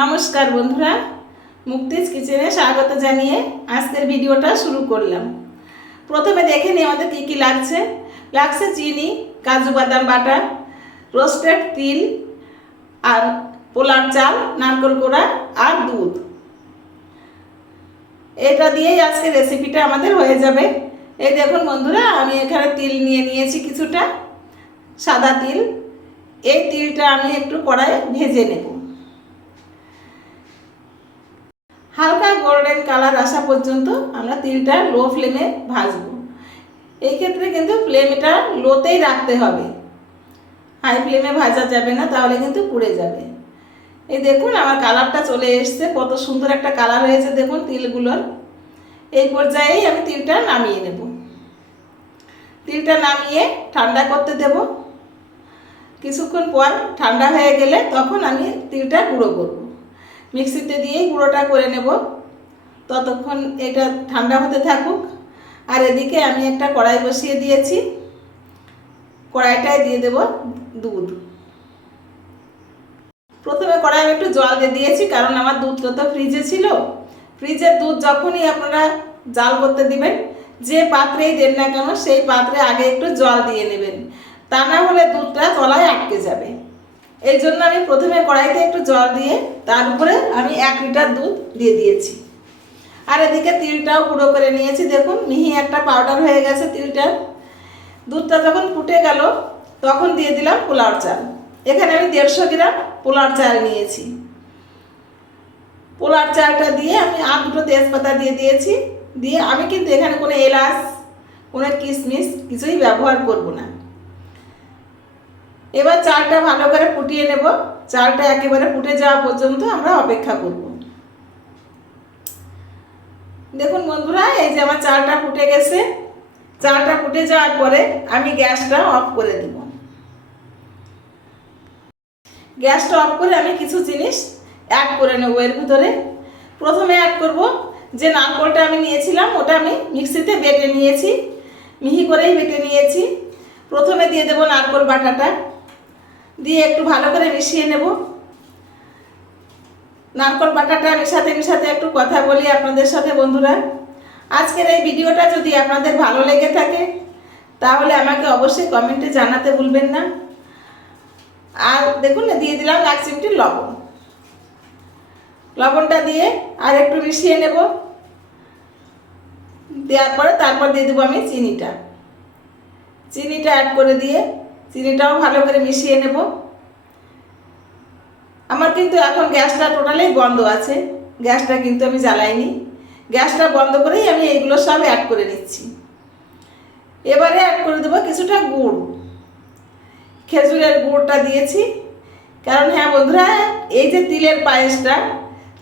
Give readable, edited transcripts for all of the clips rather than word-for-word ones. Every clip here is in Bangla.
নমস্কার বন্ধুরা, মুক্তিজ কিচেনে স্বাগত জানিয়ে আজকের ভিডিওটা শুরু করলাম। প্রথমে দেখে নিই আমাদের কী কী লাগছে। লাগছে চিনি, কাজু বাদাম বাটা, রোস্টেড তিল, আর পোলার চাল, নারকেল কোড়া আর দুধ। এটা দিয়েই আজকে রেসিপিটা আমাদের হয়ে যাবে। এই দেখুন বন্ধুরা, আমি এখানে তিল নিয়ে নিয়েছি কিছুটা, সাদা তিল। এই তিলটা আমি একটু কড়াইয়ে ভেজে নেব। হালকা গোল্ডেন কালার আসা পর্যন্ত আমরা তিলটা লো ফ্লেমে ভাজবো। এই ক্ষেত্রে কিন্তু ফ্লেমটা লোতেই রাখতে হবে, হাই ফ্লেমে ভাজা যাবে না, তাহলে কিন্তু পুড়ে যাবে। এই দেখুন আমার কালারটা চলে এসছে, কত সুন্দর একটা কালার হয়েছে দেখুন তিলগুলোর। এই পর্যায়েই আমি তিলটা নামিয়ে নেব। তিলটা নামিয়ে ঠান্ডা করতে দেব। কিছুক্ষণ পর ঠান্ডা হয়ে গেলে তখন আমি তিলটা গুঁড়ো করব। মিক্সিতে দিয়েই গুঁড়োটা করে নেব। ততক্ষণ এটা ঠান্ডা হতে থাকুক। আর এদিকে আমি একটা কড়াই বসিয়ে দিয়েছি। কড়াইটায় দিয়ে দেব দুধ। প্রথমে কড়াই একটু জল দিয়ে দিয়েছি, কারণ আমার দুধটা তো ফ্রিজে ছিল। ফ্রিজের দুধ যখনই আপনারা জাল করতে দিবেন, যে পাত্রেই দেন না কেন সেই পাত্রে আগে একটু জল দিয়ে নেবেন, তা না হলে দুধটা তলায় আটকে যাবে। এই জন্য আমি প্রথমে কড়াইতে একটু জল দিয়ে তার উপরে আমি 1 লিটার দুধ দিয়ে দিয়েছি। আর এদিকে তিলটাও গুঁড়ো করে নিয়েছি। দেখুন মিহি একটা পাউডার হয়ে গেছে তিলটার। দুধটা যখন ফুটে গেল তখন দিয়ে দিলাম পোলাও চাল। এখানে আমি 150 গ্রাম পোলাও চাল নিয়েছি। পোলাও চালটা দিয়ে আমি আর 2টো তেজপাতা দিয়ে দিয়েছি। দিয়ে আমি কিন্তু এখানে কোনো এলাচ, কোনো কিশমিশ কিছুই ব্যবহার করব না। এবার চালটা ভালো করে ফুটিয়ে নেব। চালটা একেবারে ফুটে যাওয়া পর্যন্ত আমরা অপেক্ষা করব। দেখুন বন্ধুরা, এই যে আমার চালটা ফুটে গেছে। চালটা ফুটে যাওয়ার পরে আমি গ্যাসটা অফ করে দেব। গ্যাসটা অফ করে আমি কিছু জিনিস অ্যাড করে নেব এর ভিতরে। প্রথমে অ্যাড করব যে নারকেলটা আমি নিয়েছিলাম, ওটা আমি মিক্সিতে বেটে নিয়েছি, মিহি করেই বেটে নিয়েছি। প্রথমে দিয়ে দেব নারকেল বাটাটা, দিয়ে একটু ভালো করে মিশিয়ে নেব। নারকেল বাটাটা মিশাতে একটু কথা বলি আপনাদের সাথে বন্ধুরা। আজকের এই ভিডিওটা যদি আপনাদের ভালো লেগে থাকে তাহলে আমাকে অবশ্যই কমেন্টে জানাতে ভুলবেন না। আর দেখুন দিয়ে দিলাম 1 চিমটি লবণ। লবণটা দিয়ে আর একটু মিশিয়ে নেব। দেওয়ার পরে তারপর দিয়ে দেবো আমি চিনিটা। চিনিটা অ্যাড করে দিয়ে চিনিটাও ভালো করে মিশিয়ে নেব। আমার কিন্তু এখন গ্যাসটা টোটালি বন্ধ আছে, গ্যাসটা কিন্তু আমি জ্বালাইনি। গ্যাসটা বন্ধ করেই আমি এইগুলো সব অ্যাড করে নিচ্ছি। এবারে অ্যাড করে দেবো কিছুটা গুড়। খেজুরের গুড়টা দিয়েছি, কারণ হ্যাঁ বন্ধুরা, এই যে তিলের পায়েসটা,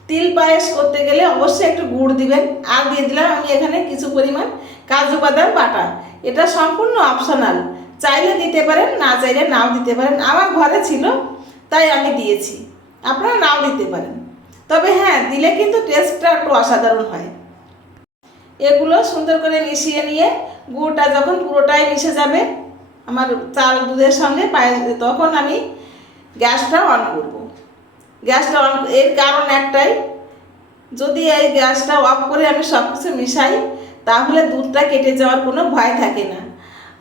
তিল পায়েস করতে গেলে অবশ্যই একটু গুড় দিবেন। আর দিয়ে দিলাম আমি এখানে কিছু পরিমাণ কাজু বাদাম বাটা। এটা সম্পূর্ণ অপশনাল, চাইলে দিতে পারেন, না চাইলে নাও দিতে পারেন। আমার ঘরে ছিল তাই আমি দিয়েছি, আপনারা নাও দিতে পারেন। তবে হ্যাঁ, দিলে কিন্তু টেস্টটা একটু অসাধারণ হয়। এগুলো সুন্দর করে মিশিয়ে নিয়ে গুড়টা যখন পুরোটাই মিশে যাবে আমার চাল দুধের সঙ্গে পায়েস, তখন আমি গ্যাসটা অন করব। গ্যাসটা অন এর কারণ একটাই, যদি এই গ্যাসটা অফ করে আমি সব কিছু মিশাই তাহলে দুধটা কেটে যাওয়ার কোনো ভয় থাকে না।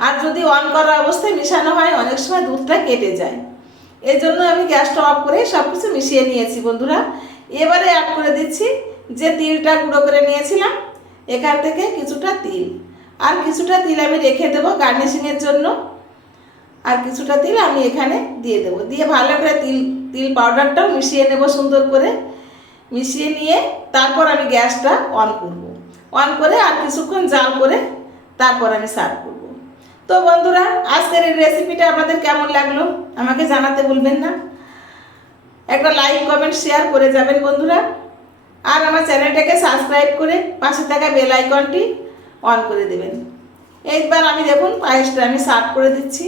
আর যদি অন করা অবস্থায় মিশানো হয় অনেক সময় দুধটা কেটে যায়। এই জন্য আমি গ্যাসটা অফ করে সব কিছু মিশিয়ে নিয়েছি বন্ধুরা। এবারে অ্যাড করে দিচ্ছি যে তিলটা গুঁড়ো করে নিয়েছিলাম, এখান থেকে কিছুটা তিল, আর কিছুটা তিল আমি রেখে দেবো গার্নিশিংয়ের জন্য। আর কিছুটা তিল আমি এখানে দিয়ে দেবো। দিয়ে ভালো করে তিল পাউডারটাও মিশিয়ে নেব সুন্দর করে। মিশিয়ে নিয়ে তারপর আমি গ্যাসটা অন করব। অন করে আর কিছুক্ষণ জাল করে তারপর আমি সার্ভ করব। তো বন্ধুরা, আজকের এই রেসিপিটা আপনাদের কেমন লাগলো আমাকে জানাতে ভুলবেন না। একটা লাইক, কমেন্ট, শেয়ার করে যাবেন বন্ধুরা। আর আমার চ্যানেলটাকে সাবস্ক্রাইব করে পাশে থাকা বেল আইকনটি অন করে দেবেন। এইবার আমি দেখুন পায়েসটা আমি সার্ভ করে দিচ্ছি।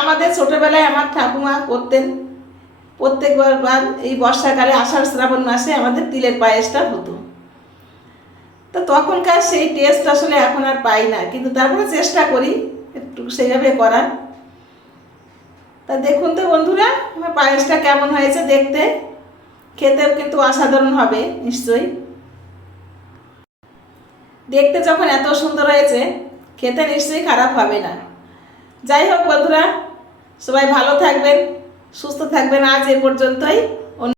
আমাদের ছোটোবেলায় আমার ঠাকুমা করতেন, প্রত্যেকবার এই বর্ষাকালে আষাঢ় শ্রাবণ মাসে আমাদের তিলের পায়েসটা হতো। তো তখনকার সেই টেস্ট আসলে এখন আর পাই না, কিন্তু তারপরে চেষ্টা করি একটু সেইভাবে করার। তা দেখুন তো বন্ধুরা আমার পায়েসটা কেমন হয়েছে দেখতে। খেতেও কিন্তু অসাধারণ হবে নিশ্চয়ই। দেখতে যখন এত সুন্দর হয়েছে, খেতে নিশ্চয়ই খারাপ হবে না। যাই হোক বন্ধুরা, সবাই ভালো থাকবেন, সুস্থ থাকবেন। আজ এ পর্যন্তই।